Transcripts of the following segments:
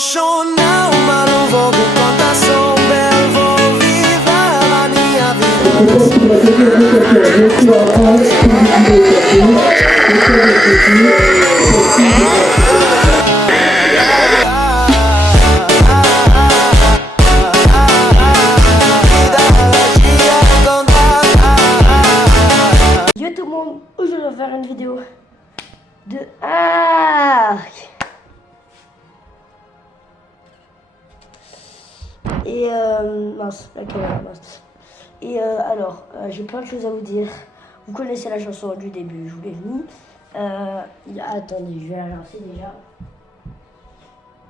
apaixonar, mas não vou com plantação bela. Vou viver a minha Yo tout le monde, aujourd'hui on va faire une vidéo de arc. Et mince, la caméra mince. Et alors, j'ai plein de choses à vous dire. Vous connaissez la chanson du début, je vous l'ai mis. Attendez, je vais la lancer déjà.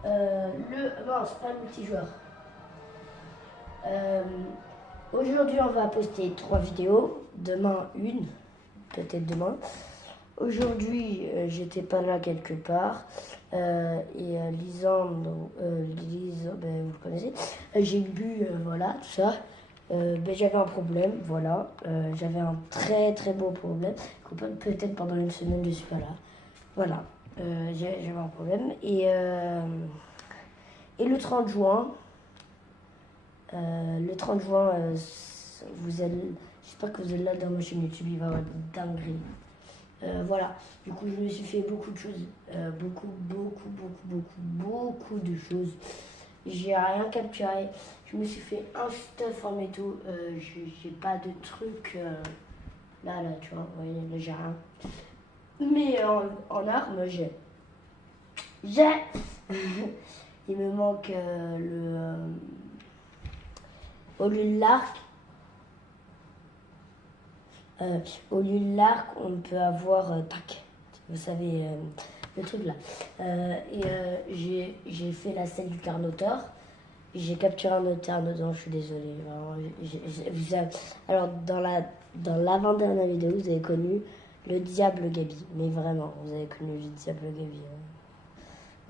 Mince, pas le multijoueur. Aujourd'hui, on va poster 3 vidéos. Demain, une. Peut-être demain. Aujourd'hui, j'étais pas là quelque part. Lisandre, ben, vous le connaissez. J'ai bu, voilà, tout ça. Ben, j'avais un problème, voilà. J'avais un très très beau problème. Peut-être pendant une semaine, je suis pas là. Voilà. J'avais un problème. Et le 30 juin, vous êtes, j'espère que vous êtes là dans ma chaîne YouTube, il va y avoir des dingueries. Voilà, du coup je me suis fait beaucoup de choses, beaucoup de choses. J'ai rien capturé, je me suis fait un stuff en métaux, j'ai pas de truc, là tu vois, vous voyez, là j'ai rien. Mais en armes, j'ai. Il me manque au lieu de l'arc, on peut avoir tac. Vous savez, le truc là. J'ai fait la scène du carnoteur. J'ai capturé un otaire dedans, je suis désolée. Alors, dans l'avant-dernière vidéo, vous avez connu le diable Gabi. Mais vraiment, vous avez connu le diable Gabi.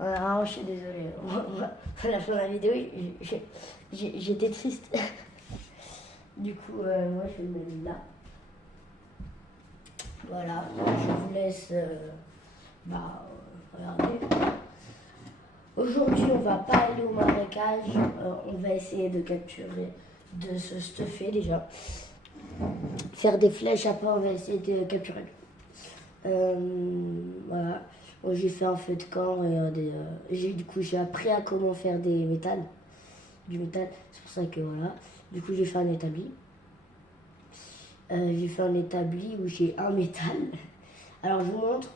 Ah, je suis désolée. À la fin de la vidéo, j'étais triste. Du coup, moi, je vais le mettre là. Voilà, je vous laisse regarder. Aujourd'hui, on va pas aller au marécage. On va essayer de capturer, de se stuffer déjà. Faire des flèches, après on va essayer de capturer. Voilà. Bon, j'ai fait un feu de camp et du coup j'ai appris à comment faire du métal. C'est pour ça que voilà. Du coup j'ai fait un établi. J'ai fait un établi où j'ai un métal. Alors je vous montre,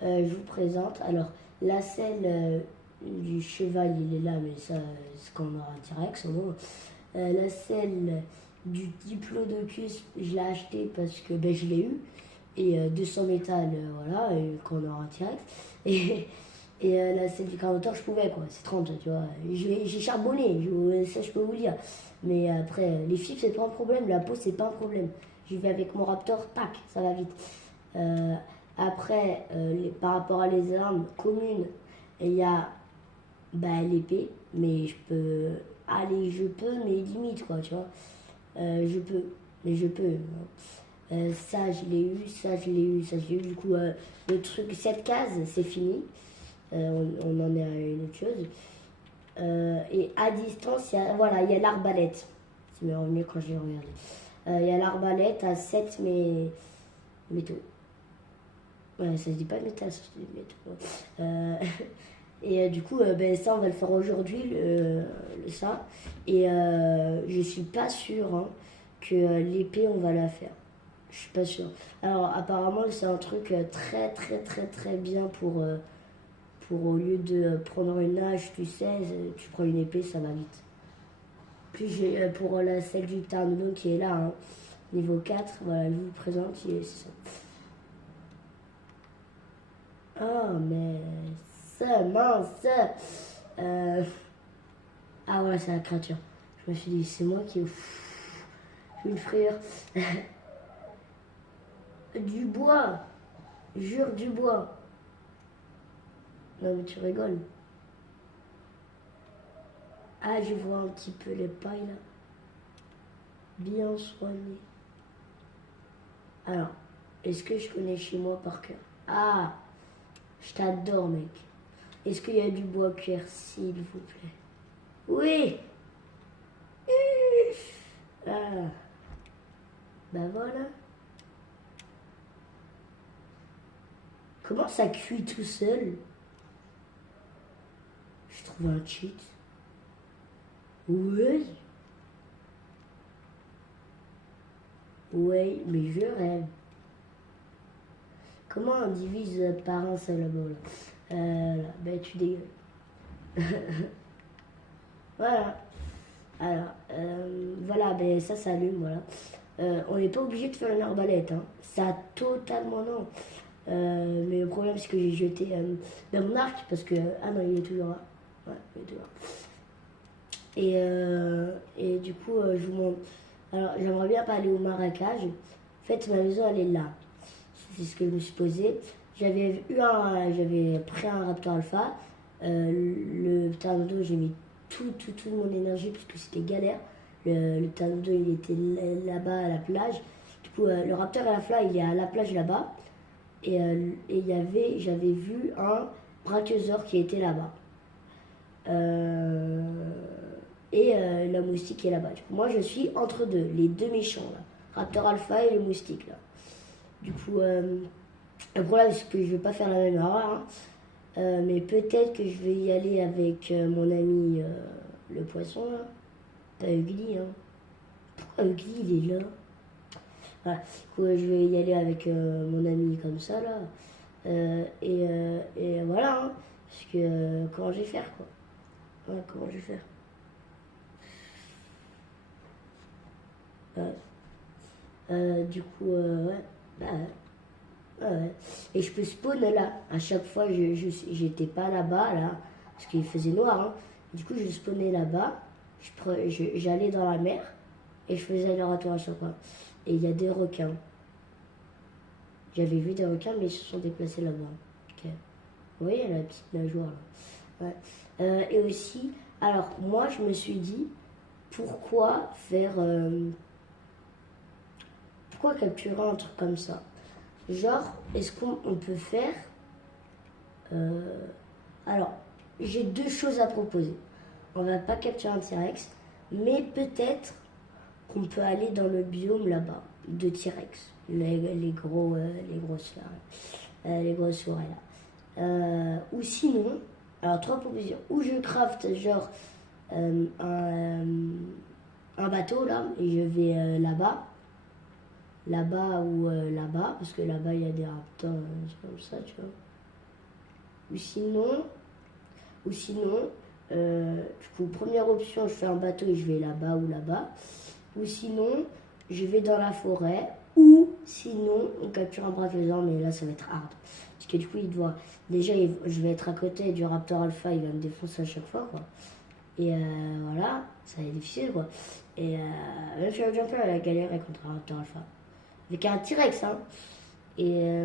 je vous présente. Alors la selle du cheval il est là, mais ça c'est qu'on aura direct son nom. La selle du diplodocus je l'ai acheté parce que ben, je l'ai eu. Et 200 métal, voilà, qu'on aura direct. Et la selle du carnoteur je pouvais quoi, c'est 30 tu vois. J'ai charbonné, ça je peux vous dire. Mais après les fibres c'est pas un problème, la peau c'est pas un problème. J'y vais avec mon Raptor, tac, ça va vite. Après, par rapport à les armes communes, il y a l'épée, mais je peux mais limite quoi, tu vois. Je peux, mais je peux. Ça je l'ai eu, ça je l'ai eu, ça je l'ai eu. Du coup, le truc, cette case, c'est fini. On en est à une autre chose. Et à distance, il y a l'arbalète. Ça m'est revenu quand j'ai regardé. Il y a l'arbalète à 7 métaux. Ouais, ça se dit pas métal, ça se dit métaux. Et du coup, ça, on va le faire aujourd'hui, ça. Et je suis pas sûre hein, que l'épée, on va la faire. Je suis pas sûre. Alors, apparemment, c'est un truc très bien pour au lieu de prendre une hache, tu sais, tu prends une épée, ça va vite. Puis j'ai pour celle du Ptarmigan qui est là, hein, niveau 4, voilà, je vous le présente, c'est ça. Oh, mais ça, mince. Ah ouais, c'est la créature. Je me suis dit, c'est moi qui ai une frayeur. Du bois, jure du bois. Non mais tu rigoles. Ah, je vois un petit peu les pailles là. Bien soignées. Alors, est-ce que je connais chez moi par cœur? Ah, je t'adore mec. Est-ce qu'il y a du bois cuir, s'il vous plaît? Oui. Ah. Bah voilà. Comment ça cuit tout seul? Je trouve un cheat. Oui. Oui, mais je rêve. Comment on divise par un seul bol? Là, ben tu dégueules. Voilà. Alors, voilà, ben ça s'allume, voilà. On n'est pas obligé de faire une arbalète, hein. Ça, totalement non. Mais le problème, c'est que j'ai jeté mon arc, parce que... Ah non, il est toujours là. Ouais, il est toujours là. Et du coup, je vous montre. Alors, j'aimerais bien pas aller au marécage. En fait, ma maison, elle est là. C'est ce que je me suis posé. J'avais pris un Raptor Alpha. Le Pteranodon, j'ai mis toute mon énergie parce que c'était galère. Le Pteranodon, il était là-bas à la plage. Du coup, le Raptor Alpha, il est à la plage là-bas. Et j'avais vu un brachiosaure qui était là-bas. La moustique est là-bas. Du coup, moi, je suis entre deux, les deux méchants là. Raptor Alpha et le moustique là. Du coup, le problème c'est que je vais pas faire la même erreur, hein. Mais peut-être que je vais y aller avec mon ami le poisson là. Pas Ugly, hein. Pourquoi Ugly il est là? Voilà. Du coup, je vais y aller avec mon ami comme ça là. Et voilà, hein. Parce que comment je vais faire quoi? Ouais, comment je vais faire? Du coup, ouais. Bah, ouais. Ouais. Et je peux spawn là. À chaque fois, j'étais pas là-bas, là, parce qu'il faisait noir. Hein. Du coup, je spawnais là-bas. J'allais dans la mer et je faisais le retour à chaque fois. Et il y a des requins. J'avais vu des requins, mais ils se sont déplacés là-bas. Ok. Vous voyez la petite nageoire là. Ouais. Et aussi, alors moi, je me suis dit, pourquoi faire. Pourquoi capturer un truc comme ça? Genre, est-ce qu'on peut faire... Alors, j'ai deux choses à proposer. On va pas capturer un T-Rex, mais peut-être qu'on peut aller dans le biome là-bas, de T-Rex. Les grosses forêts là. Ou sinon, alors trois propositions. Ou je crafte genre un bateau là, et je vais là-bas. Là-bas ou là-bas, parce que là-bas il y a des raptors, comme ça, tu vois. Ou sinon, du coup, première option, je fais un bateau et je vais là-bas ou là-bas. Ou sinon, je vais dans la forêt. Ou sinon, on capture un brachiosaure, mais là ça va être hard. Parce que du coup, déjà, je vais être à côté du Raptor Alpha, il va me défoncer à chaque fois, quoi. Et voilà, ça va être difficile, quoi. Et même sur le jumper, elle a galéré contre un Raptor Alpha. Avec un T-Rex, hein. Et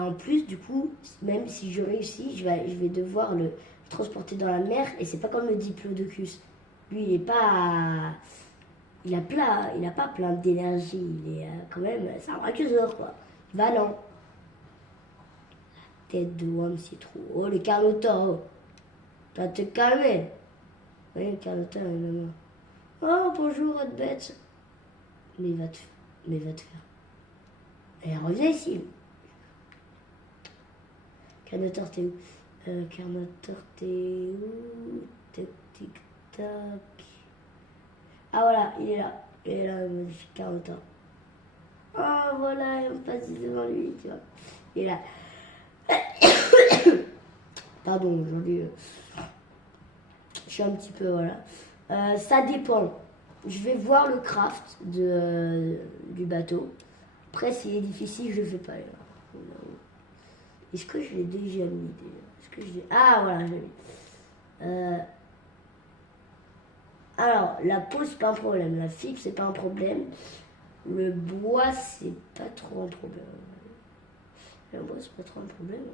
en plus, du coup, même si je réussis, je vais devoir le transporter dans la mer. Et c'est pas comme le Diplodocus. Lui, il est pas... Il a pas plein d'énergie. Il est quand même... C'est un brachiosaure, quoi. Valant. Tête de Wam, c'est trop... Oh, le Carnotaure, oh. Tu vas te calmer. Oui, le Carnotaure, il est là. Oh, bonjour, votre bête. Mais va te faire. Et reviens ici. Carnotaure, t'es où? Carnotaure, t'es où? Tic, tic, tac. Ah voilà, il est là. Il est là, le magnifique Carnotaure. Oh voilà, on passe devant lui, tu vois. Il est là. Pardon, aujourd'hui, je suis un petit peu, voilà. Ça dépend. Je vais voir le craft du bateau. Après, s'il est difficile, je ne le fais pas. Est-ce que je l'ai déjà mis Ah, voilà, je l'ai mis. Alors, la peau, c'est pas un problème. La fibre, c'est pas un problème. Le bois, c'est pas trop un problème. Le bois, c'est pas trop un problème.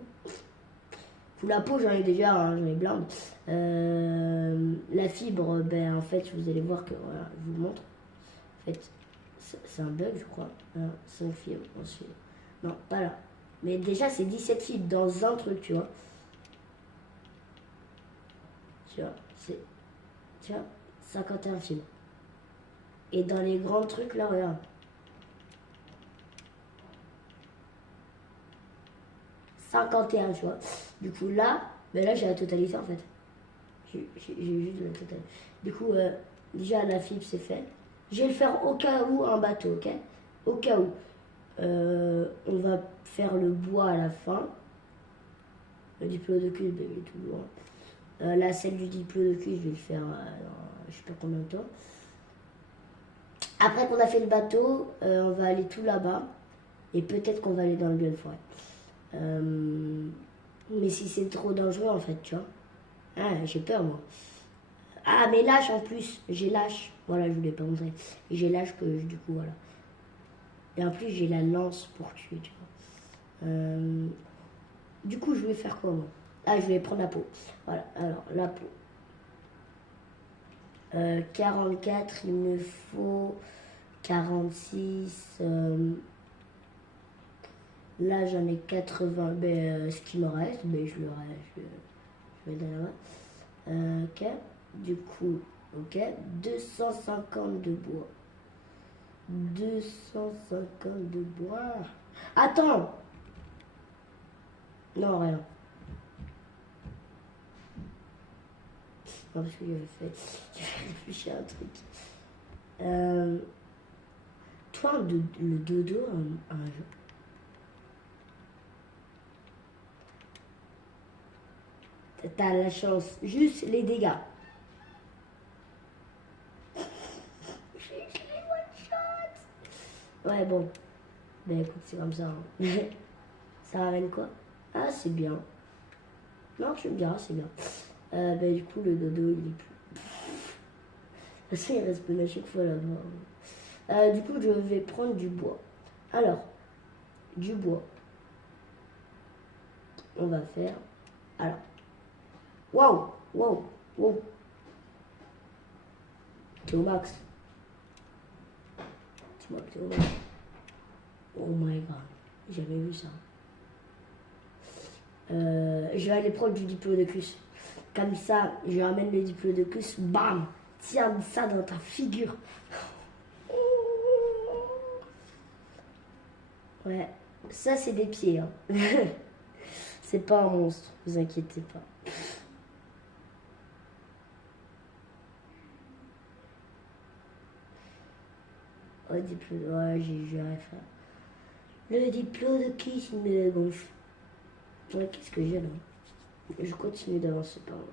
Pour la peau, j'en ai déjà, hein, j'en ai blinde. La fibre, ben en fait, vous allez voir que, voilà, je vous montre. En fait, c'est un bug, je crois. 5 fibres, ensuite. Non, pas là. Mais déjà, c'est 17 fibres dans un truc, tu vois. Tu vois, c'est... Tu vois, 51 fibres. Et dans les grands trucs, là, regarde. 51, tu vois. Du coup, là, ben là, j'ai la totalité, en fait. J'ai juste la totalité. Du coup, déjà, la fibre, c'est fait. Je vais le faire au cas où un bateau, ok? Au cas où. On va faire le bois à la fin. Le diplodocus, ben, il est tout loin. La selle du diplodocus, je vais le faire dans je sais pas combien de temps. Après qu'on a fait le bateau, on va aller tout là-bas. Et peut-être qu'on va aller dans le biome forêt. Mais si c'est trop dangereux, en fait, tu vois. Ah, j'ai peur, moi. Ah, mais lâche en plus. J'ai lâche. Voilà, je voulais pas montrer. J'ai lâche que, du coup, voilà. Et en plus, j'ai la lance pour tuer, tu vois. Du coup, je vais faire quoi, moi? Ah, je vais prendre la peau. Voilà, alors, la peau. 44, il me faut 46. Là, j'en ai 80. Ben, ce qui me reste, ben, je le reste. Je vais donner là. Ok. Du coup, ok. 250 de bois. 250 de bois. Attends! Non, rien. Non, parce que j'avais réfléchi à un truc. Toi, le dodo, un jeu. T'as la chance. Juste les dégâts. Ouais, bon. Ben écoute, c'est comme ça. Hein. Ça ramène quoi? Ah, c'est bien. Non, tu me diras, c'est bien. Ben du coup, le dodo, il est plus. De toute façon, il respawn à chaque fois là-bas. Du coup, je vais prendre du bois. Alors, du bois. On va faire. Alors. Waouh! Waouh! Waouh! T'es au max. Dis-moi que t'es au max. Oh my god. J'ai jamais vu ça. Je vais aller prendre du diplodocus. Comme ça, je ramène le diplodocus. Bam! Tiens ça dans ta figure. Ouais. Ça, c'est des pieds. Hein. C'est pas un monstre. Vous inquiétez pas. Oh, ouais, j'ai frère. Le diplodocus, il me gonfle. Ouais, qu'est-ce que j'ai là? Je continue d'avancer par là.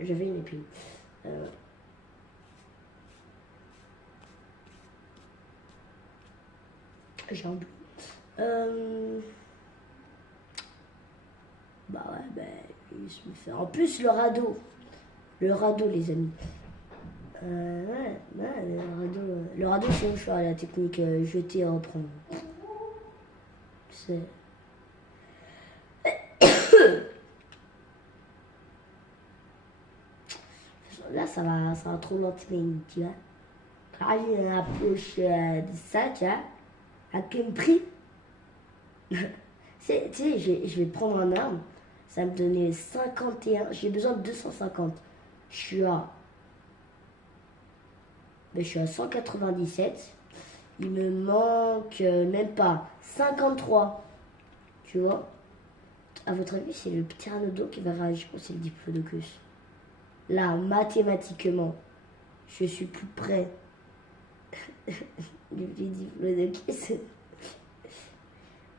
J'avais une épine. J'ai un bleu. Bah ouais, ben, il se me fait. En plus, le radeau. Le radeau, les amis. Ouais, le radeau, c'est au choix, la technique jeter et reprendre. C'est. Là, ça va trop lentement, tu vois. Quand j'ai la poche de ça, tu vois, à quel prix? Tu sais, je vais prendre un arme, ça me donnait 51, j'ai besoin de 250. Je suis à 197. Il me manque même pas 53. Tu vois? À votre avis, c'est le pteranodon qui va réagir ou c'est le diplodocus? Là, mathématiquement, je suis plus près du petit diplodocus.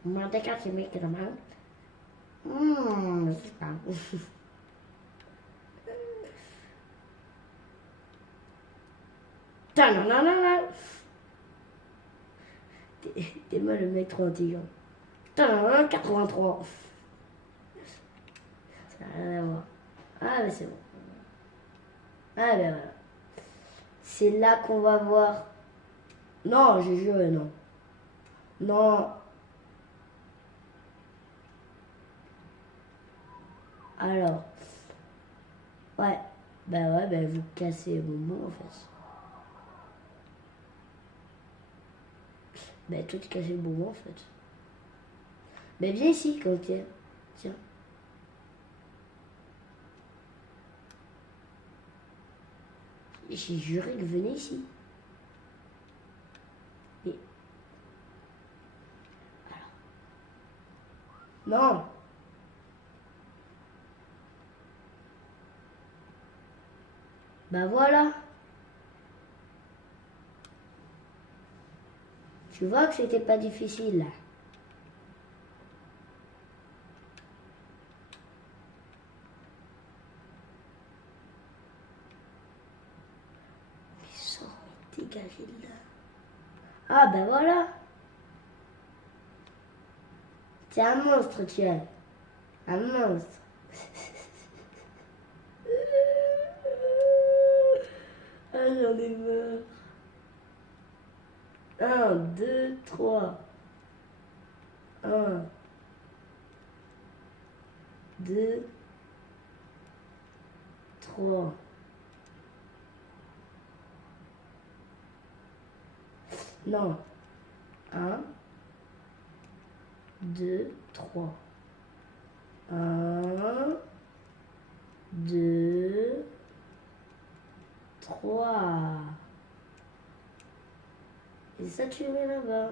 Mon décart, c'est mec normal. Je sais pas. T'es moi le mec trop intelligent. 83. Ça n'a rien à voir. Ah, mais c'est bon. Ah, ben voilà. C'est là qu'on va voir. Non, j'ai joué, non. Non. Alors. Ouais. Ben ouais, ben vous cassez vos mots en fait. Ben toi tu casses le bonbon en fait. Ben viens ici quand tu es. Tiens. J'ai juré que venez ici. Et... Alors. Non. Bah voilà. Tu vois que c'était pas difficile là. Mais sors, mais dégagez de là. Ah bah voilà. C'est un monstre, tu es. Un monstre. Ah, j'en ai marre. 1, 2, 3. 1, 2, 3. Non. 1, 2, 3. 1, 2, 3. Et ça, tu le mets là-bas.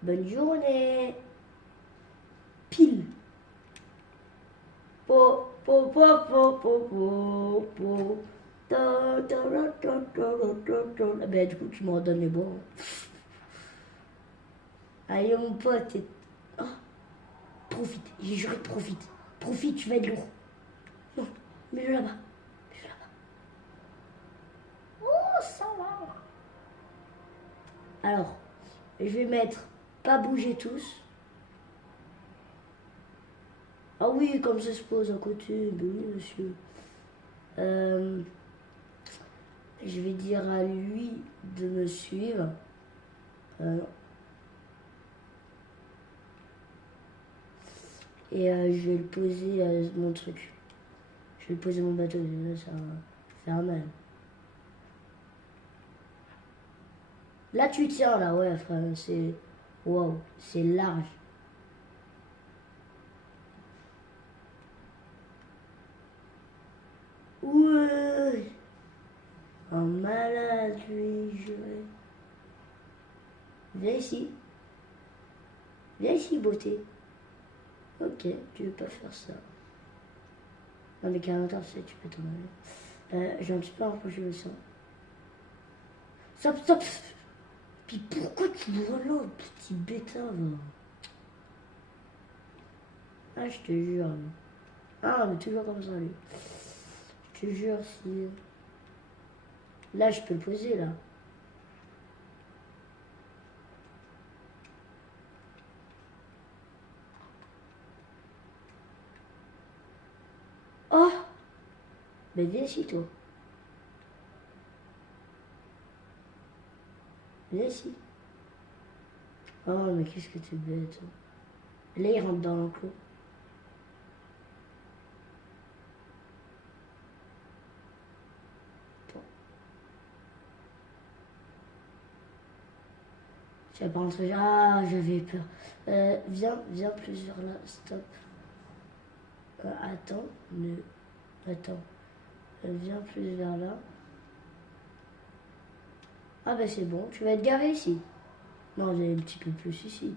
Bonne journée. Pile. Po, po, po, po, po, po, po. Ta, ta, ta, ta, ta, ta, ta. Ah ben, du coup, tu me redonnes les bons. Allez, mon pote. Oh, profite. J'ai juré, profite. Profite, tu vas être lourd. Non, mets-le là-bas. Mets-le là-bas. Oh, ça va. Alors, je vais mettre pas bouger tous. Ah oui, comme ça se pose à côté. Ben oui, monsieur. Je vais dire à lui de me suivre. Et je vais le poser mon truc. Je vais poser mon bateau. Ça va faire mal. Là, tu tiens, là, ouais, frère. C'est. Waouh, c'est large. Ouais. Un malade, lui, je vais. Viens ici. Viens ici, beauté. Ok, tu veux pas faire ça. Non, mais carrément, tu peux t'en aller. J'ai un petit peu rapproché le sang. Stop, stop. Puis pourquoi tu vois là, petit bêta, va? Ah, je te jure. Ah, mais toujours comme ça, lui. Je te jure, si... Là, je peux le poser, là. Oh! Mais viens ici, toi. Viens ici. Oh, mais qu'est-ce que t'es bête. Là, il rentre dans l'enclos. Tu vas pas rentrer. Ah, j'avais peur. Viens plus vers là. Stop. Attends. Attends. Viens plus vers là. Ah bah c'est bon. Tu vas être garé ici. Non, j'ai un petit peu plus ici.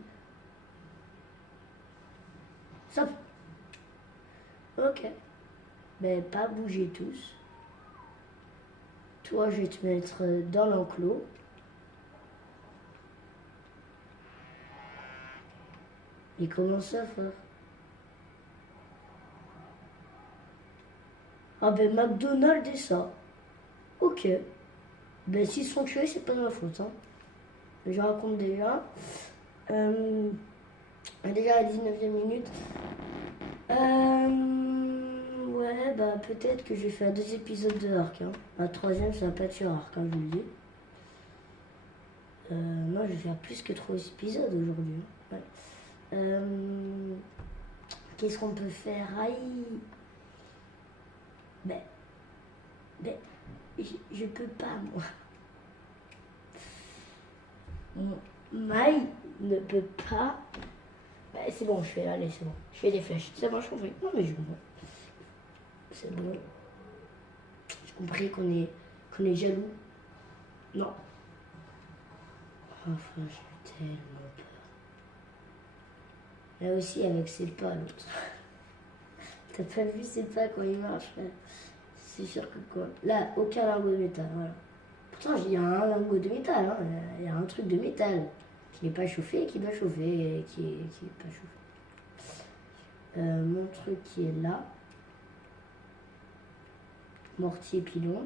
Stop. Ok. Mais pas bouger tous. Toi, je vais te mettre dans l'enclos. Et comment ça, frère? Ah ben McDonald's et ça. Ok. Ben s'ils sont tués, c'est pas de ma faute. Hein. Je raconte déjà. Déjà à la 19e minute. Ouais, bah peut-être que je vais faire 2 épisodes de Arc. Hein. La 3e, ça va pas être sur Arc, hein, je vous le dis. Non, je vais faire plus que 3 épisodes aujourd'hui. Hein. Ouais. Qu'est-ce qu'on peut faire? Aïe. Ben, je peux pas, moi. Maï ne peut pas. Ben, c'est bon, je fais, allez, c'est bon. Je fais des flèches. C'est bon, je comprends. Non, mais je comprends. C'est bon. Je compris qu'on est jaloux. Non. Enfin, j'ai tellement peur. Là aussi, avec ses pas, l'autre. T'as pas vu ses pas quand il marche, frère? C'est sûr que quoi. Là, aucun lingot de métal, voilà. Pourtant, il y a un lingot de métal, hein. Il y a un truc de métal qui n'est pas chauffé, qui doit chauffer, et qui est pas chauffé. Mon truc qui est là. Mortier pilon.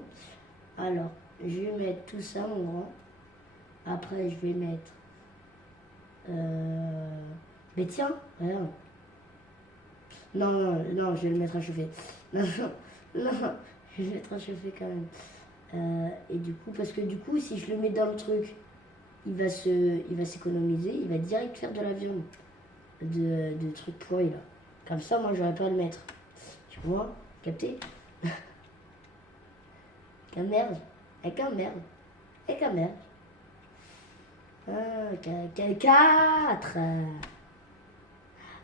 Alors, je vais mettre tout ça, mon grand. Après, je vais mettre... Mais tiens, regarde. Non, non, non, je vais le mettre à chauffer. Non, non, non, je vais le mettre à chauffer quand même. Et du coup, parce que du coup, si je le mets dans le truc, il va s'économiser, il va direct faire de la viande. De trucs pourris, là. Comme ça, moi, j'aurais pas à le mettre. Tu vois? Capté? Qu'un merde. Avec un merde. Avec un merde. Ah, 4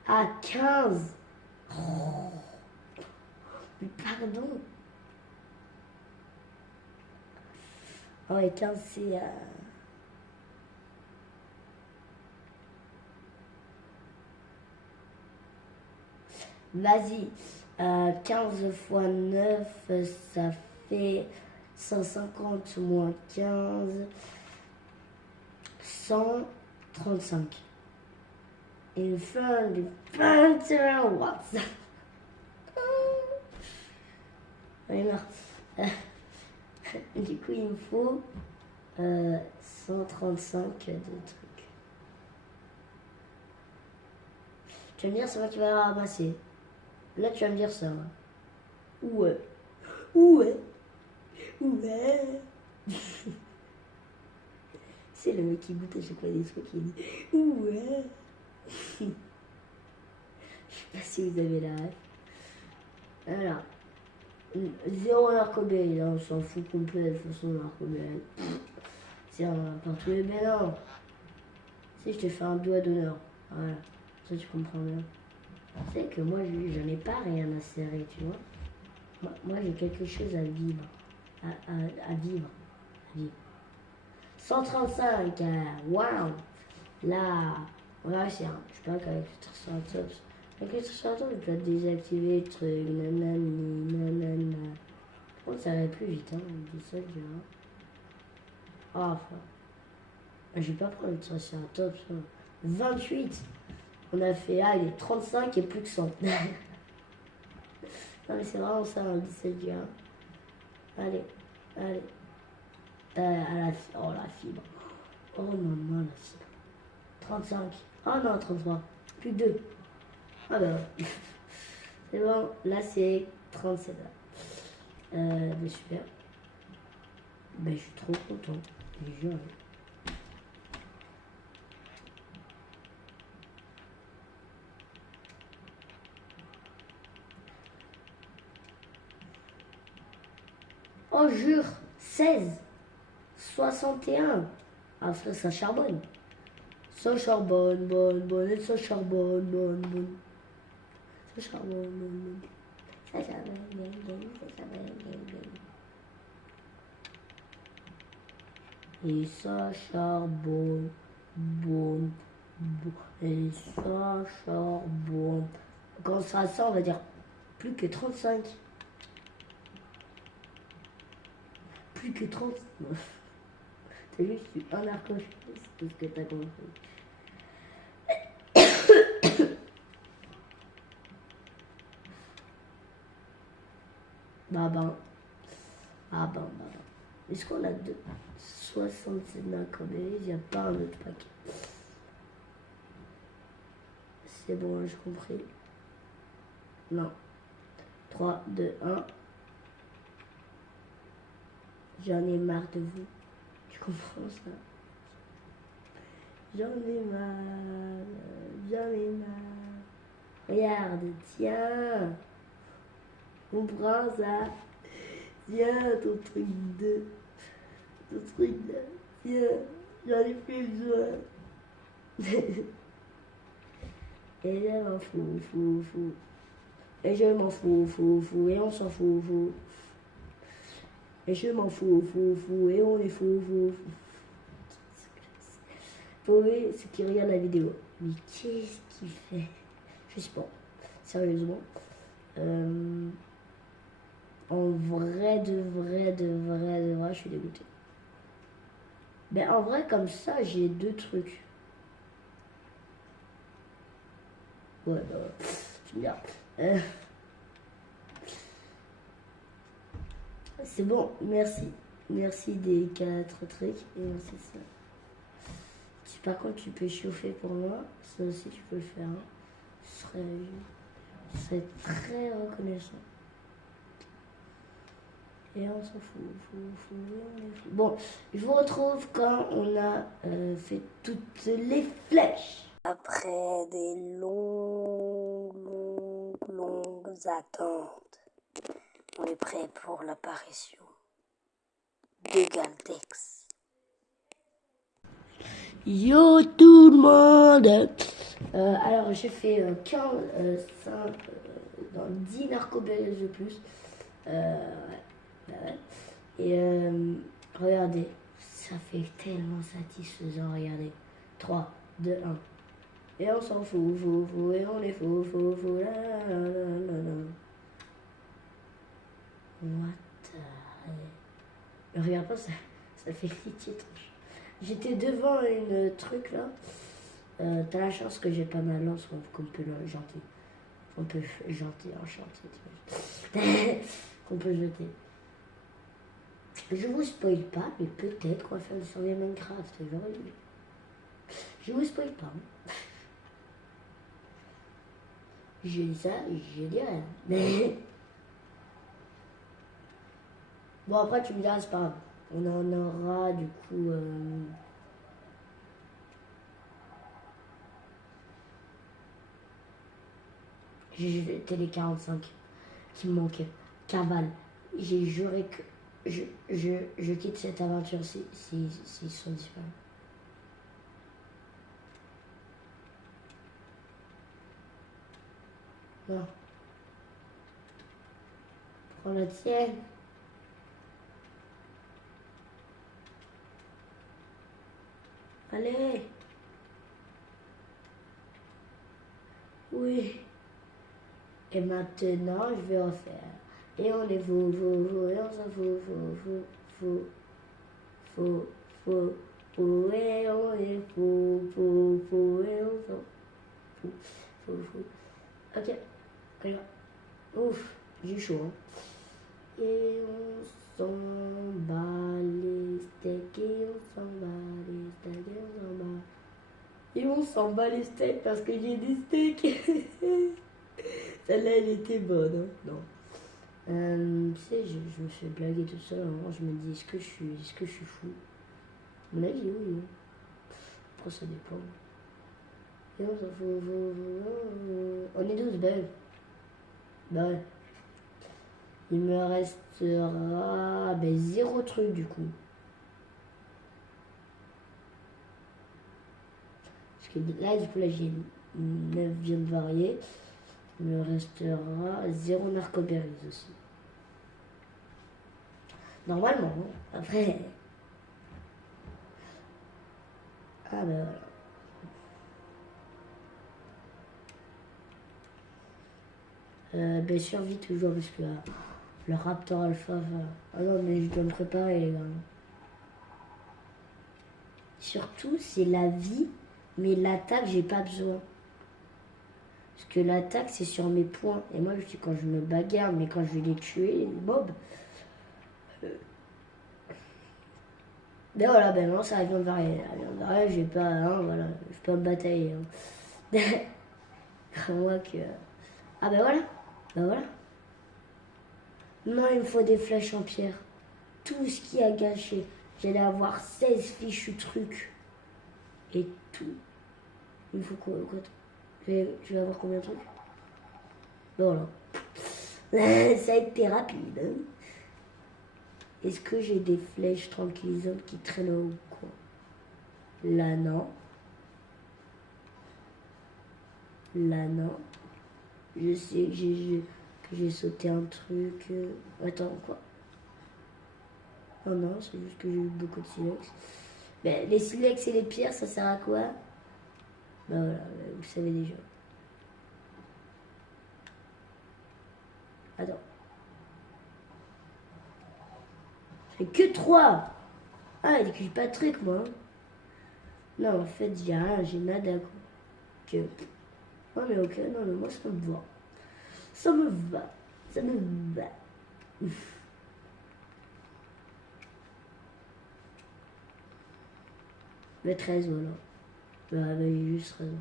à 15. Oh. Mais pardon. Oh, et 15, c'est... Vas-y. 15 fois 9, ça fait 150 moins 15... 135. In front of watts. Oui, du coup, il me faut 135 de trucs. Tu vas me dire, c'est moi qui vais la ramasser. Là, tu vas me dire ça. Ouais. Ouais. Ouais. C'est le mec qui goûte à chaque fois des trucs qui dit ouais. Je sais pas si vous avez la ref. Voilà. 0 narcobé, on s'en fout complet de toute façon narcobé. C'est partout les bénins. Si je te fais un doigt d'honneur. Voilà. Ça tu comprends bien. Tu sais que moi j'en ai pas rien à serrer, tu vois. Moi j'ai quelque chose à vivre. À vivre. 135, waouh! Là, voilà, c'est un. Je sais pas qu'avec le Triceratops. Avec le Triceratops, je dois désactiver le truc, nanana. Par contre, ça va plus vite, hein, on dit ça déjà. Ah, enfin. Je vais pas prendre le Triceratops. Hein. 28! On a fait, allez, 35 et plus que 100. Non, mais c'est vraiment ça, on dit ça déjà. Allez, allez. Oh la fibre. Oh maman la fibre. 35. Oh non, 33. Plus 2. Ah bah ouais. C'est bon. Là c'est 37 là. Mais super. Ben je suis trop content. Les jeux. Oh jure. 16. 61. Ah frère, ça charbonne. Ça charbonne, bonne, et ça charbonne, bonne. Ça charbonne, bonne. Ça charbonne, bonne, ça charbonne, bonne. Et ça charbonne, bonne, et ça charbonne. Quand on sera ça, on va dire plus que 35. Plus que 39. C'est juste un arc, c'est tout ce que t'as compris. Bah. Est-ce qu'on a 67 narcobés? Il n'y a pas un autre paquet. C'est bon, j'ai compris. Non. 3, 2, 1. J'en ai marre de vous. Tu comprends ça? J'en ai marre. Regarde, tiens. Comprends ça? Tiens, ton truc là. Tiens, j'en ai plus besoin. Et je m'en fous. Et je m'en fous. Et on s'en fout. Et je m'en fous, fou, et on est fou, fou. Pauvé, ceux qui regardent la vidéo. Mais qu'est-ce qu'il fait? Je sais pas. Sérieusement. En vrai, de vrai, je suis dégoûté. Mais en vrai, comme ça, j'ai 2 trucs. Ouais, c'est bien. C'est bon, merci. Merci des 4 trucs et merci ça. Par contre, tu peux chauffer pour moi. Ça aussi, tu peux le faire. Hein. Je serais très reconnaissant. Et on s'en fout, Bon, je vous retrouve quand on a fait toutes les flèches. Après des longues attentes, on est prêt pour l'apparition de Galtex. Yo tout le monde. Alors j'ai fait 15, 5, dans 10 narcoberries de plus. Ouais. Et regardez, ça fait tellement satisfaisant, regardez. 3, 2, 1. Et on s'en fout, et on est fou, la la la la la. What the hell. Regarde pas, ça fait cliquer. J'étais devant une truc là. T'as la chance que j'ai pas ma lance qu'on peut le gentil. On peut gentil, enchanté. Qu'on peut jeter. Je vous spoil pas, mais peut-être qu'on va faire une série Minecraft. J'aurais dû. Je vous spoil pas. Je dis ça, je dis rien. Mais bon, après tu me diras, c'est pas grave. On en aura du coup. J'ai jeté les 45 qui me manquaient. Cavale. J'ai juré que je quitte cette aventure s'ils sont disparus. Non. Prends la tienne. Allez. Oui. Et maintenant, je vais refaire. Et on est fou, et on s'en fout, et on est fou, et on s'en fout. Ok, voilà. Ouf, j'ai chaud. Hein. Et on s'en bat les steaks, et on s'en bat les steaks, et on s'en bat. Et on s'en bat les steaks parce que j'ai des steaks. Celle-là, elle était bonne. Hein. Non. Tu sais, je me fais blaguer tout seul. Je me dis, est-ce que je suis fou? Mon avis, oui. Après, ça dépend. Et on s'en fout. On est 12 belles. Bah ouais. Il me restera 0 truc du coup. Parce que là, du coup, j'ai 9 viandes variées. Il me restera 0 narcoberries aussi. Normalement, hein. Après. Ah ben voilà. Survie toujours parce que le Raptor Alpha va. Ah non, mais je dois me préparer, les gars. Surtout, c'est la vie, mais l'attaque, j'ai pas besoin. Parce que l'attaque, c'est sur mes points. Et moi, quand je me bagarre, mais quand je vais les tuer, les mobs. Ben voilà, ben non, ça vient de varier. Je vais pas, hein, voilà, je vais pas me batailler. Hein. Crois-moi que. Ah ben voilà, ben voilà. Non, il me faut des flèches en pierre. Tout ce qui a gâché. J'allais avoir 16 fichus trucs. Et tout. Il me faut quoi? Je vais avoir combien de trucs? Voilà. Ça a été rapide. Hein. Est-ce que j'ai des flèches tranquillisantes qui traînent au coin? Là, non. Là, non. Je sais que j'ai sauté un truc. Attends, quoi? Non, non, c'est juste que j'ai eu beaucoup de silex. Mais les silex et les pierres, ça sert à quoi? Bah voilà, vous savez déjà. Attends. J'ai que 3. Ah, il dit que j'ai pas de truc, moi. Non, en fait, j'ai rien, j'ai nada, quoi. Que... Non, mais ok, non, mais moi, ça me va. Ça me va. Ça me va. Le 13, voilà. Bah, j'ai juste raison.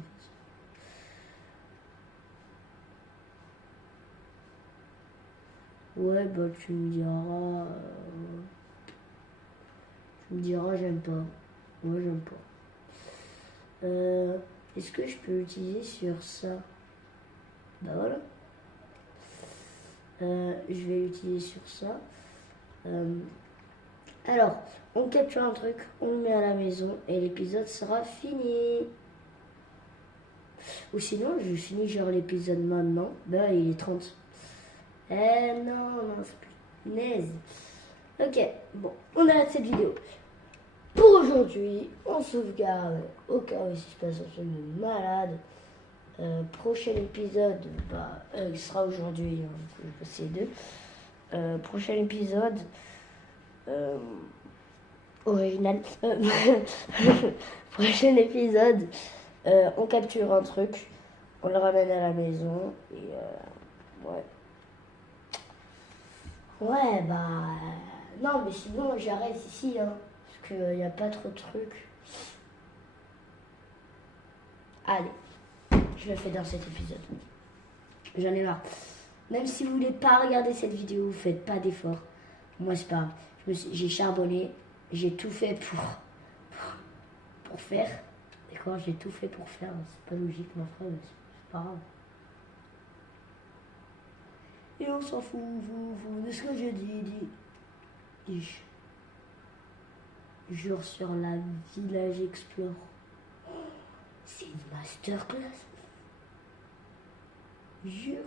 Ouais, bah, tu me diras. Tu me diras, j'aime pas. Moi, j'aime pas. Est-ce que je peux l'utiliser sur ça? Bah voilà. Je vais l'utiliser sur ça. Alors, on capture un truc, on le met à la maison et l'épisode sera fini. Ou sinon, je finis genre l'épisode maintenant. Bah, il est 30. Non, non, c'est plus naze. Ok, bon, on arrête cette vidéo. Pour aujourd'hui, on sauvegarde au cas où il se passe un truc de malade. Prochain épisode, bah, il sera aujourd'hui, hein, je vais passer deux. Prochain épisode, original. Prochain épisode, on capture un truc, on le ramène à la maison et ouais. Ouais, bah. Non, mais sinon, j'arrête ici, hein. Parce qu'il n'y a pas trop de trucs. Allez, je le fais dans cet épisode. J'en ai marre. Même si vous voulez pas regarder cette vidéo, faites pas d'efforts. Moi, c'est pas. J'ai charbonné, j'ai tout fait pour faire. D'accord, j'ai tout fait pour faire. C'est pas logique, mon frère, mais c'est pas grave. Et on s'en fout, vous, de ce que j'ai dit. Jure sur la Village Explore. C'est une masterclass. Jure.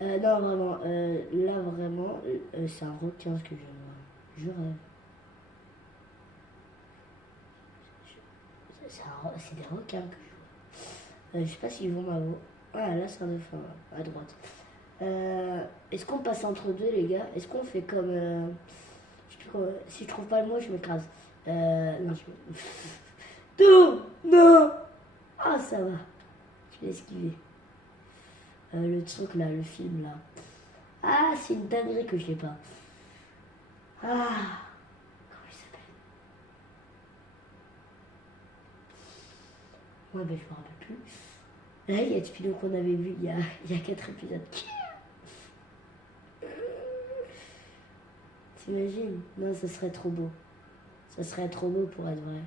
Non, vraiment. Là, vraiment, c'est un requin ce que je rêve. C'est des requins que je vois. Je sais pas s'ils vont m'avoir. Ah, là, c'est un dauphin, à droite. Est-ce qu'on passe entre deux, les gars? Est-ce qu'on fait comme. Si je trouve pas le mot, je m'écrase. Non, non, non. Ah, ça va. Je vais esquiver. Le truc là, le film là. Ah, c'est une dinguerie que je l'ai pas. Ah, comment il s'appelle? Ouais, ben je me rappelle plus. Là, il y a Spino qu'on avait vu il y a 4 épisodes. T'imagines? Non, ça serait trop beau. Ça serait trop beau pour être vrai.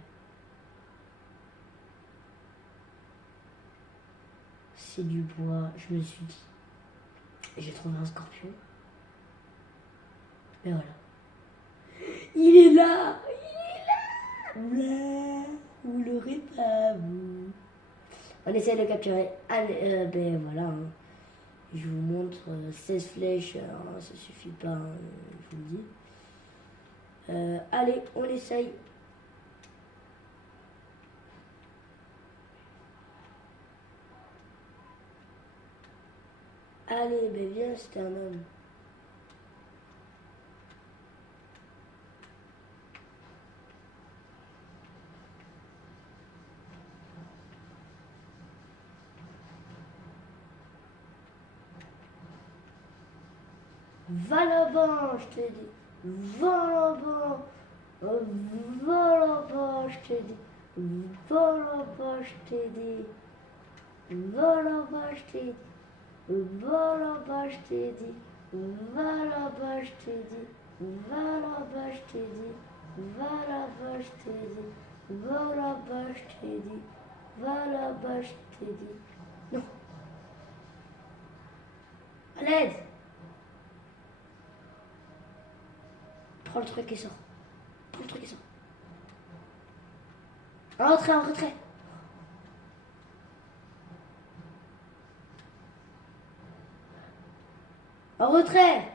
C'est du bois, je me suis dit. J'ai trouvé un scorpion. Et voilà. Il est là! Il est là! Vous l'aurez pas, vous. On essaie de le capturer. Allez, ben voilà. Hein. Je vous montre 16 flèches. Alors, ça suffit pas, hein, je vous le dis. Allez, on essaye. Allez, ben viens, c'était un homme. Va là-bas, je t'ai dit. Va là-bas. Va là-bas, je t'ai dit. Va là-bas, je t'ai dit. Va là-bas, je t'ai dit. Va là-bas, je t'ai dit. Va là-bas, je t'ai dit. Va là-bas, je t'ai dit. Va là-bas, je t'ai dit. Va là-bas, je t'ai dit. Va là-bas, je t'ai dit. Non. À l'aide. Prends le truc et sors. Prends le truc et sors. En retrait, en retrait. En retrait.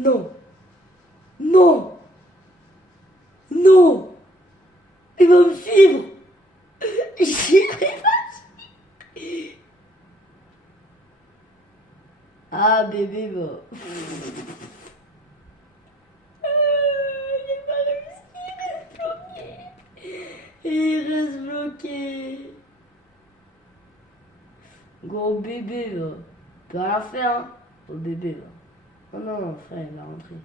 Non. Non. Non. Il va me suivre. J'irai pas. Ah, bébé, va. Il va réussir, il reste bloqué. Gros bébé, va. Peut rien faire, hein. Gros bébé, va. Oh non, frère, il va rentrer.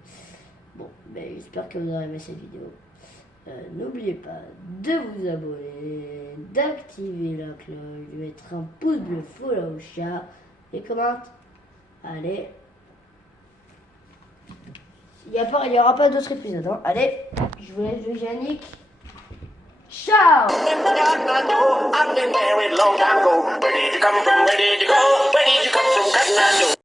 Bon, ben, j'espère que vous aurez aimé cette vidéo. N'oubliez pas de vous abonner, d'activer la cloche, de mettre un pouce bleu follow au chat et commente. Allez. Il n'y aura pas d'autres épisodes. Hein. Allez, je vous laisse jouer Yannick. Ciao! I've been married long time ago. Where did you come from? Where did you go?